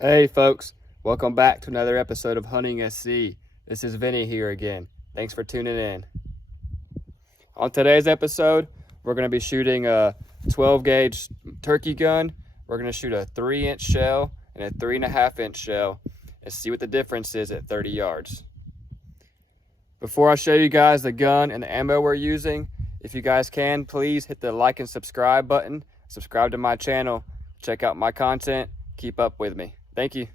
Hey folks, welcome back to another episode of Hunting SC. This is Vinny here again. Thanks for tuning in. On today's episode, we're going to be shooting a 12 gauge turkey gun. We're going to shoot a 3-inch shell and a 3.5-inch shell and see what the difference is at 30 yards. Before I show you guys the gun and the ammo we're using, if you guys can, please hit the like and subscribe button. Subscribe to my channel. Check out my content. Keep up with me. Thank you.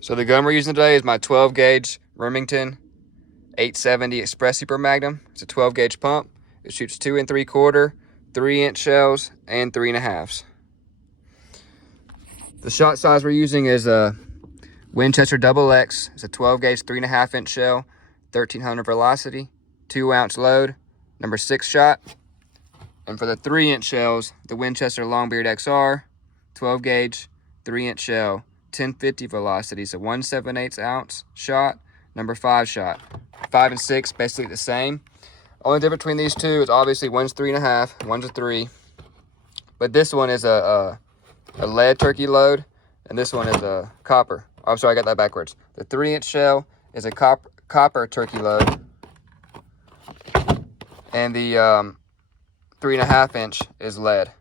So the gun we're using today is my 12 gauge Remington 870 Express Super Magnum. It's a 12 gauge pump. It shoots 2 3/4, 3-inch shells, and 3.5s. The shot size we're using is a Winchester XX. It's a 12 gauge 3.5-inch shell, 1300 velocity, 2-ounce load, number 6 shot. And for the 3-inch shells, the Winchester Longbeard XR, 12 gauge, 3-inch shell, 1050 velocity. So 1/7/8 ounce shot, number 5 shot. 5 and 6, basically the same. Only difference between these two is obviously one's 3.5, one's a 3. But this one is a lead turkey load, and this one is a copper. Oh, I'm sorry, I got that backwards. The 3-inch shell is a copper turkey load, and the 3.5-inch is lead.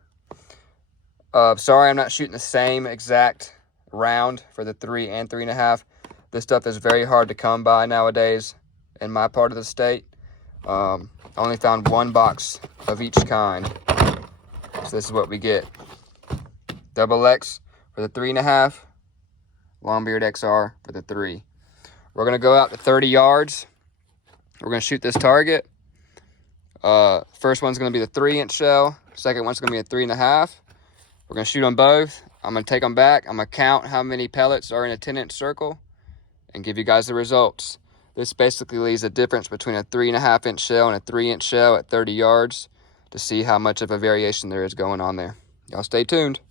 Sorry, I'm not shooting the same exact round for the 3 and 3.5. This stuff is very hard to come by nowadays in my part of the state. I only found one box of each kind, so this is what we get. Double X for the 3.5, Longbeard XR for the 3. We're gonna go out to 30 yards. We're gonna shoot this target. First one's gonna be the 3-inch shell. Second one's gonna be a 3.5. We're gonna shoot them both. I'm gonna take them back. I'm gonna count how many pellets are in a 10-inch circle and give you guys the results. This basically leaves a difference between a 3.5-inch shell and a 3-inch shell at 30 yards to see how much of a variation there is going on there. Y'all stay tuned.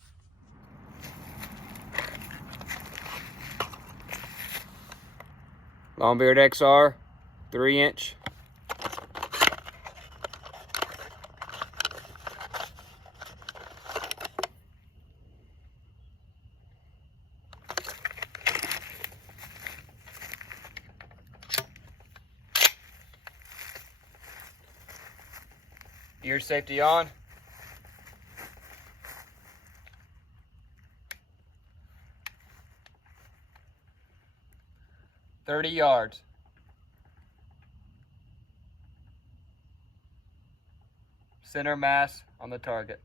Longbeard XR, 3-inch. Ear safety on. "30 yards. Center mass on the target.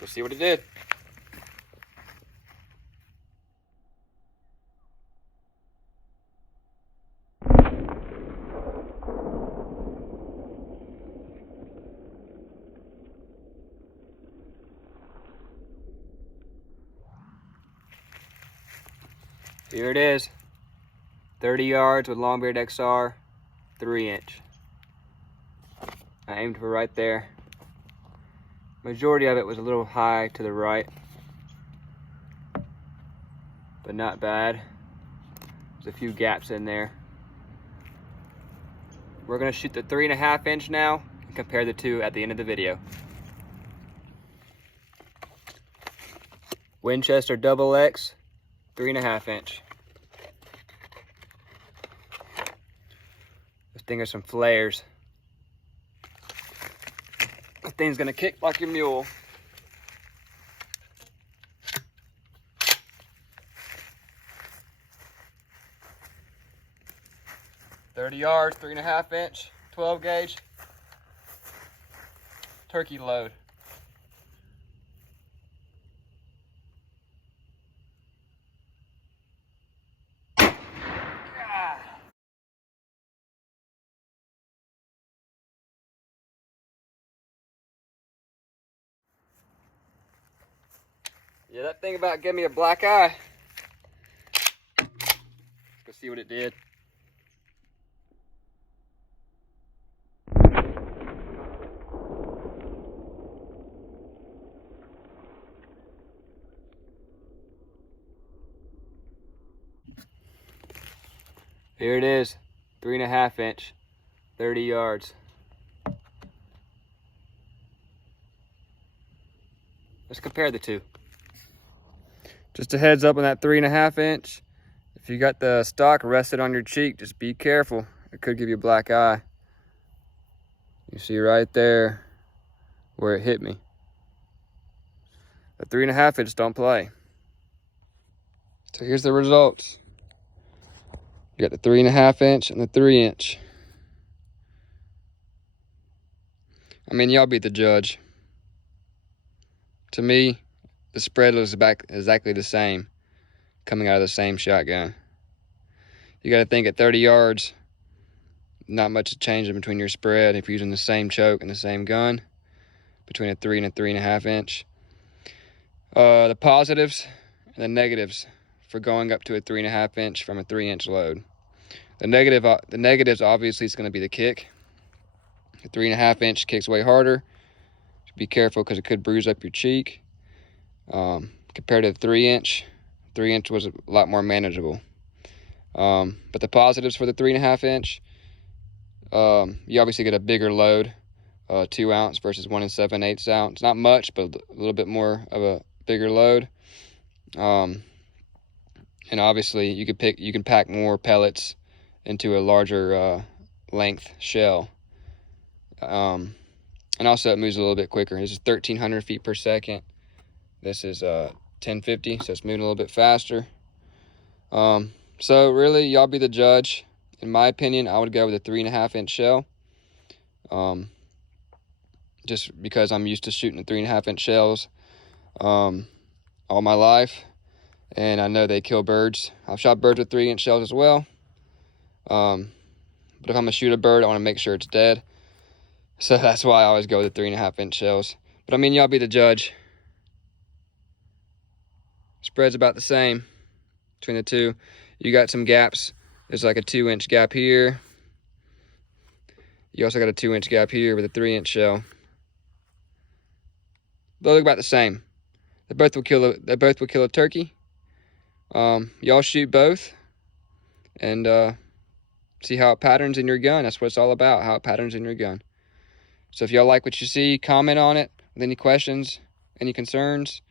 We'll see what it did. Here it is. 30 yards with Longbeard XR, 3-inch. I aimed for right there. Majority of it was a little high to the right, but not bad. There's a few gaps in there. We're gonna shoot the 3.5-inch now and compare the two at the end of the video. Winchester XX, 3.5-inch. This thing has some flares. This thing's gonna kick like your mule. "30 yards, 3.5-inch, 12 gauge, turkey load." Yeah, that thing about gave me a black eye. Let's go see what it did. Here it is. 3.5 inch, 30 yards. Let's compare the two. Just a heads up on that 3.5 inch. If you got the stock rested on your cheek, just be careful. It could give you a black eye. You see right there where it hit me. The 3.5 inch don't play. So here's the results. You got the 3.5 inch and the 3 inch. I mean, y'all be the judge. To me, the spread looks back exactly the same, coming out of the same shotgun. You got to think at 30 yards, not much is changing between your spread if you're using the same choke and the same gun, between a 3 and a 3.5 inch. The positives and the negatives for going up to a 3.5 inch from a 3 inch load. The negatives obviously is going to be the kick. The 3.5 inch kicks way harder. Be careful because it could bruise up your cheek. Compared to the 3 inch, 3 inch was a lot more manageable. But the positives for the 3.5 inch, you obviously get a bigger load, 2 ounce versus 1 7/8 ounce. Not much, but a little bit more of a bigger load. And obviously you can pack more pellets into a larger length shell. And also it moves a little bit quicker. This is 1,300 feet per second. This is 1050, so it's moving a little bit faster. So really, y'all be the judge. In my opinion, I would go with a 3.5 inch shell. Just because I'm used to shooting 3.5 inch shells all my life. And I know they kill birds. I've shot birds with 3 inch shells as well. But if I'm gonna shoot a bird, I wanna make sure it's dead. So that's why I always go with the 3.5 inch shells. But I mean, y'all be the judge. Spread's about the same between the two. You got some gaps. There's like a 2 inch gap here. You also got a 2 inch gap here with a 3 inch shell. They look about the same. They both will kill a turkey. Y'all shoot both and see how it patterns in your gun. That's what it's all about, how it patterns in your gun. So if y'all like what you see, comment on it with any questions, any concerns.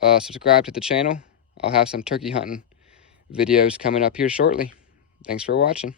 Subscribe to the channel. I'll have some turkey hunting videos coming up here shortly. Thanks for watching.